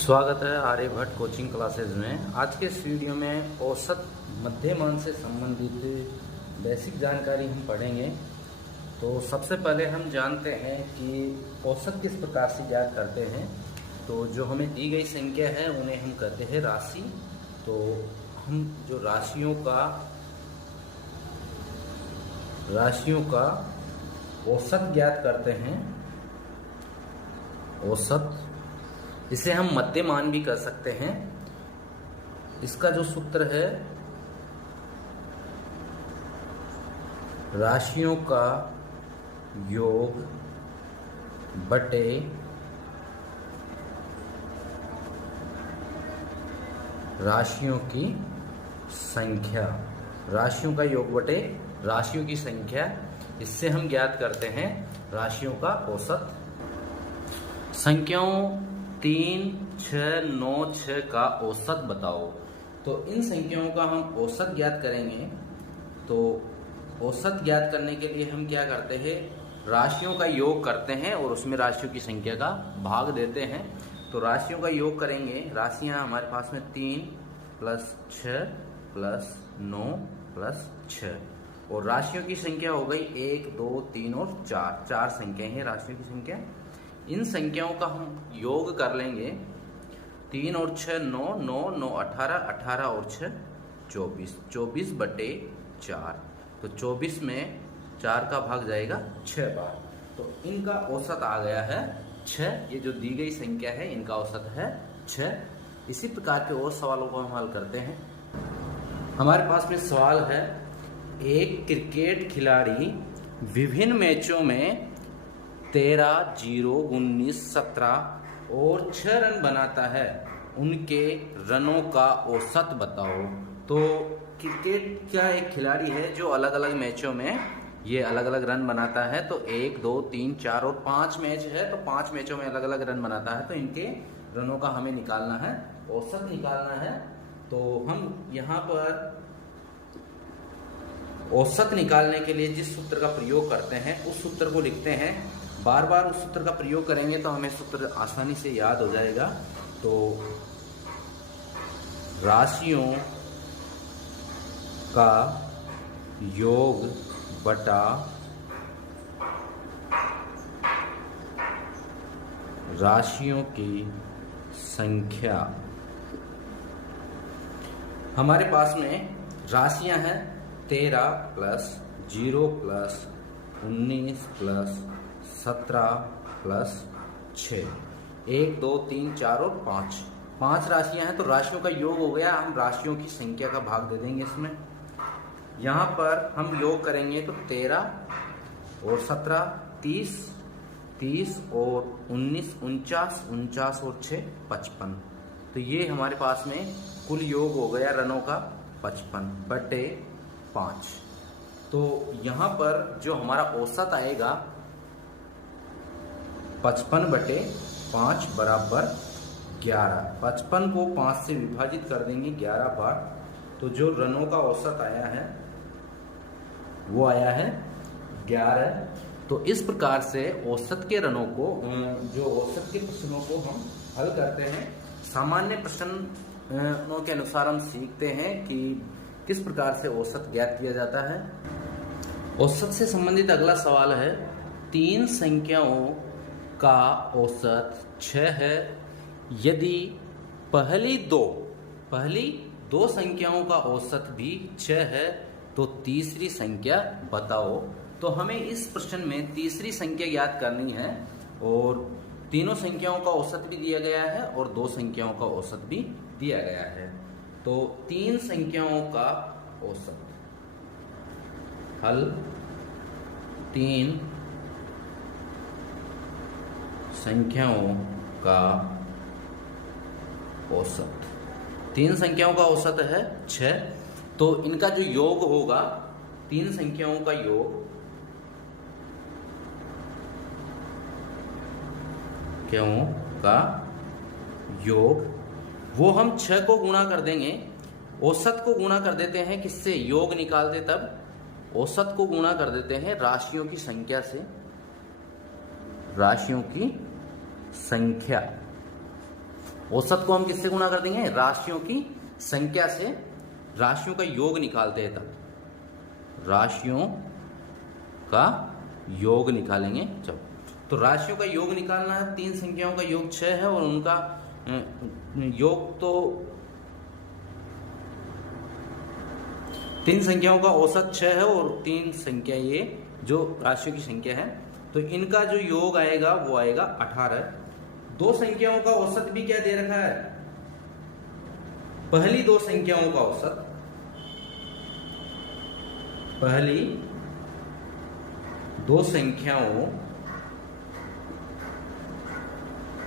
स्वागत है Aryabhata coaching classes में। आज के इस वीडियो में औसत मध्यमान से संबंधित बेसिक जानकारी हम पढ़ेंगे। तो सबसे पहले हम जानते हैं कि औसत किस प्रकार से ज्ञात करते हैं। तो जो हमें दी गई संख्या है उन्हें हम कहते हैं राशि। तो हम जो राशियों का औसत ज्ञात करते हैं, औसत, इसे हम मध्यमान भी कर सकते हैं। इसका जो सूत्र है, राशियों का योग बटे राशियों की संख्या, राशियों का योग बटे राशियों की संख्या, इससे हम ज्ञात करते हैं राशियों का औसत। संख्याओं 3, 6, 9, 6 का औसत बताओ। तो इन संख्याओं का हम औसत ज्ञात करेंगे। तो औसत ज्ञात करने के लिए हम क्या करते हैं, राशियों का योग करते हैं और उसमें राशियों की संख्या का भाग देते हैं। तो राशियों का योग करेंगे। राशियां हमारे पास में 3 + 6 + 9 + 6 और राशियों की संख्या हो गई 1, 2, 3 और 4। 4 संख्याएं हैं राशियों की संख्या। इन संख्याओं का हम योग कर लेंगे। 3 और 6 9, 9, 9 18, 18 और 6 24, 24 बटे 4। तो 24 में 4 का भाग जाएगा 6 बार। तो इनका औसत आ गया है 6। ये जो दी गई संख्या है इनका औसत है 6। इसी प्रकार के और सवालों को हम हल करते हैं। हमारे पास में सवाल है, एक क्रिकेट खिलाड़ी विभिन्न मैचों में 13, 0, 19, 17 और 6 रन बनाता है। उनके रनों का औसत बताओ। तो क्रिकेट का एक खिलाड़ी है जो अलग अलग मैचों में ये अलग अलग रन बनाता है। तो 1, 2, 3, 4 और 5 मैच है, तो 5 मैचों में अलग अलग रन बनाता है। तो इनके रनों का हमें निकालना है, औसत निकालना है। तो हम यहाँ पर औसत निकालने के लिए जिस सूत्र का प्रयोग करते हैं उस सूत्र को लिखते हैं। बार बार उस सूत्र का प्रयोग करेंगे तो हमें सूत्र आसानी से याद हो जाएगा। तो राशियों का योग बटा राशियों की संख्या। हमारे पास में राशियां हैं 13 + 0 + 19 + 17 + 6, 1, 2, 3, 4 और 5। 5 राशियां हैं तो राशियों का योग हो गया। हम राशियों की संख्या का भाग दे देंगे इसमें। यहाँ पर हम योग करेंगे तो 13 और 17 30, 30 और 19 49, 49 और 6 55। तो ये हमारे पास में कुल योग हो गया रनों का 55 बटे 5। तो यहाँ पर जो हमारा औसत आएगा 55 बटे 5 बराबर 11। 55 को 5 से विभाजित कर देंगे 11 बार। तो जो रनों का औसत आया है वो आया है 11। तो इस प्रकार से औसत के रनों को, जो औसत के प्रश्नों को हम हल करते हैं। सामान्य प्रश्नों के अनुसार हम सीखते हैं कि किस प्रकार से औसत ज्ञात किया जाता है। औसत से संबंधित अगला सवाल है, 3 संख्याओं का औसत 6 है। यदि पहली दो संख्याओं का औसत भी 6 है तो तीसरी संख्या बताओ। तो हमें इस प्रश्न में तीसरी संख्या ज्ञात करनी है और तीनों संख्याओं का औसत भी दिया गया है और 2 संख्याओं का औसत भी दिया गया है। तो 3 संख्याओं का औसत हल, 3 संख्याओं का औसत, 3 संख्याओं का औसत है 6। तो इनका जो योग होगा, 3 संख्याओं का योग, संख्याओं का योग, वो हम 6 को गुणा कर देंगे। औसत को गुणा कर देते हैं किससे, योग निकालते तब औसत को गुणा कर देते हैं राशियों की संख्या से। राशियों की संख्या औसत को हम किससे गुणा कर देंगे? राशियों की संख्या से। राशियों का योग निकालते हैं तब, राशियों का योग निकालेंगे जब। तो राशियों का योग निकालना है, 3 संख्याओं का योग 6 है और उनका योग तो 3 संख्याओं का औसत 6 है और 3 संख्या ये जो राशियों की संख्या है, तो इनका जो योग आएगा वो आएगा 18। 2 संख्याओं का औसत भी क्या दे रखा है? पहली 2 संख्याओं का औसत, पहली 2 संख्याओं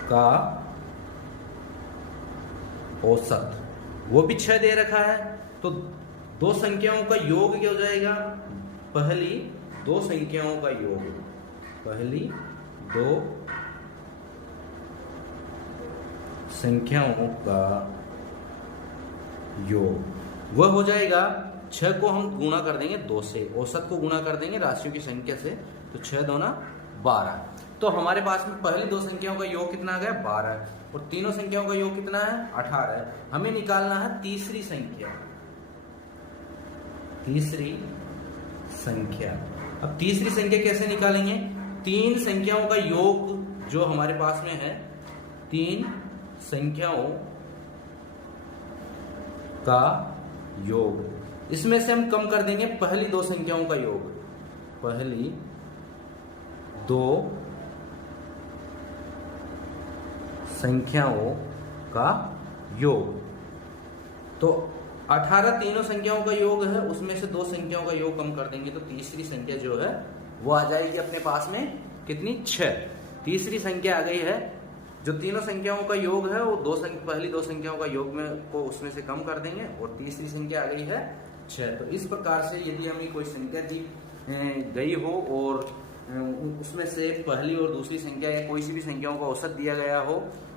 का औसत वो भी 6 दे रखा है। तो 2 संख्याओं का योग क्या हो जाएगा? पहली 2 संख्याओं का योग, पहली 2 संख्याओं का योग वह हो जाएगा 6 को हम गुणा कर देंगे 2 से, औसत को गुणा कर देंगे राशियों की संख्या से, तो 6 दूना 12। तो हमारे पास में पहली 2 संख्याओं का योग कितना आ गया? 12, और तीनों संख्याओं का योग कितना है? 18 है। हमें निकालना है तीसरी संख्या, तीसरी संख्या। अब तीसरी संख्या कैसे निकालेंगे? 3 संख्याओं का योग जो हमारे पास में है, 3 संख्याओं का योग, इसमें से हम कम कर देंगे पहली 2 संख्याओं का योग, पहली 2 संख्याओं का योग। तो 18 तीनों संख्याओं का योग है, उसमें से 2 संख्याओं का योग कम कर देंगे तो तीसरी संख्या जो है वो आ जाएगी अपने पास में कितनी? 6। तीसरी संख्या आ गई है। जो तीनों संख्याओं का योग है वो पहली 2 संख्याओं का योग में को उसमें से कम कर देंगे और तीसरी संख्या आ गई है 6। तो इस प्रकार से यदि हमें कोई संख्या दी गई हो और उसमें से पहली और दूसरी संख्या या कोई सी भी संख्याओं का औसत दिया गया हो,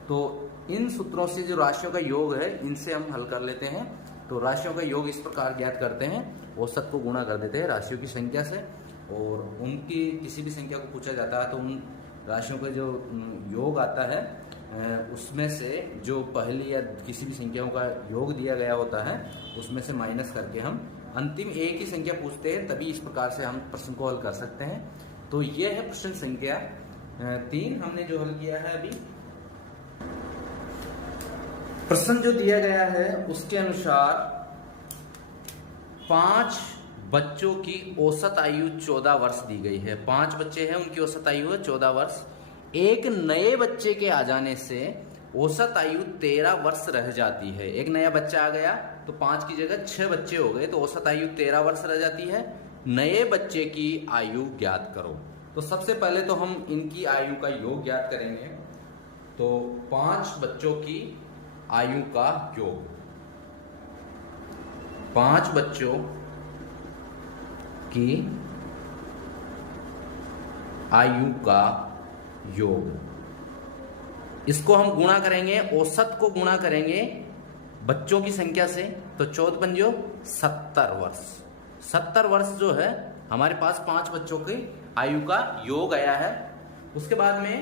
तो इन सूत्रों से जो राशियों का योग है इनसे हम हल कर लेते हैं। तो राशियों का योग इस प्रकार ज्ञात करते हैं, औसत को गुणा कर देते हैं राशियों की संख्या से, और उनकी किसी भी संख्या को पूछा जाता है तो उन राशियों का जो योग आता है उसमें से जो पहली या किसी भी संख्याओं का योग दिया गया होता है उसमें से माइनस करके हम अंतिम एक ही संख्या पूछते हैं, तभी इस प्रकार से हम प्रश्न को हल कर सकते हैं। तो यह है प्रश्न संख्या 3 हमने जो हल किया है अभी। प्रश्न जो दिया गया है उसके अनुसार 5 बच्चों की औसत आयु 14 वर्ष दी गई है। 5 बच्चे हैं, उनकी औसत आयु है 14 वर्ष। एक नए बच्चे के आ जाने से औसत आयु 13 वर्ष रह जाती है। एक नया बच्चा आ गया तो 5 की जगह 6 बच्चे हो गए, तो औसत आयु 13 वर्ष रह जाती है। नए बच्चे की आयु ज्ञात करो। तो सबसे पहले तो हम इनकी आयु का योग ज्ञात करेंगे। तो 5 बच्चों की आयु का योग, 5 बच्चों की आयु का योग, इसको हम गुणा करेंगे, औसत को गुणा करेंगे बच्चों की संख्या से, तो 14 पंजो 70 वर्ष। 70 वर्ष जो है हमारे पास 5 बच्चों की आयु का योग आया है। उसके बाद में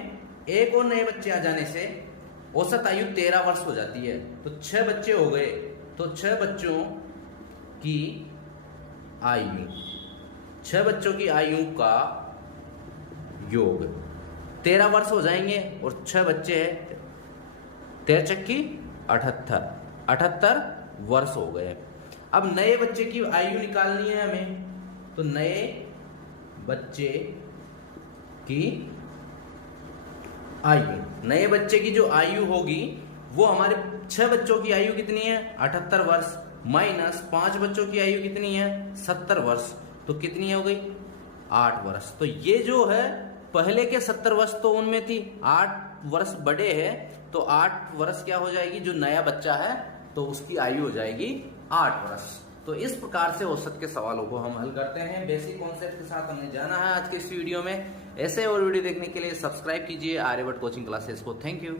एक और नए बच्चे आ जाने से औसत आयु 13 वर्ष हो जाती है, तो 6 बच्चे हो गए, तो 6 बच्चों की आयु, 6 बच्चों की आयु का योग 13 वर्ष हो जाएंगे, और 6 बच्चे हैं 13 चक्की 78 वर्ष हो गए। अब नए बच्चे की आयु निकालनी है हमें, तो नए बच्चे की आयु, नए बच्चे की जो आयु होगी वो हमारे 6 बच्चों की आयु कितनी है 78 वर्ष, माइनस 5 बच्चों की आयु कितनी है 70 वर्ष, तो कितनी हो गई 8 वर्ष। तो ये जो है पहले के 70 वर्ष तो उनमें थी, 8 वर्ष बड़े हैं, तो 8 वर्ष क्या हो जाएगी, जो नया बच्चा है तो उसकी आयु हो जाएगी 8 वर्ष। तो इस प्रकार से औसत के सवालों को हम हल करते हैं। बेसिक कॉन्सेप्ट के साथ हमने जाना है आज के इस वीडियो में। ऐसे और वीडियो देखने के लिए सब्सक्राइब कीजिए आर्यभट्ट कोचिंग क्लासेस को। Thank you.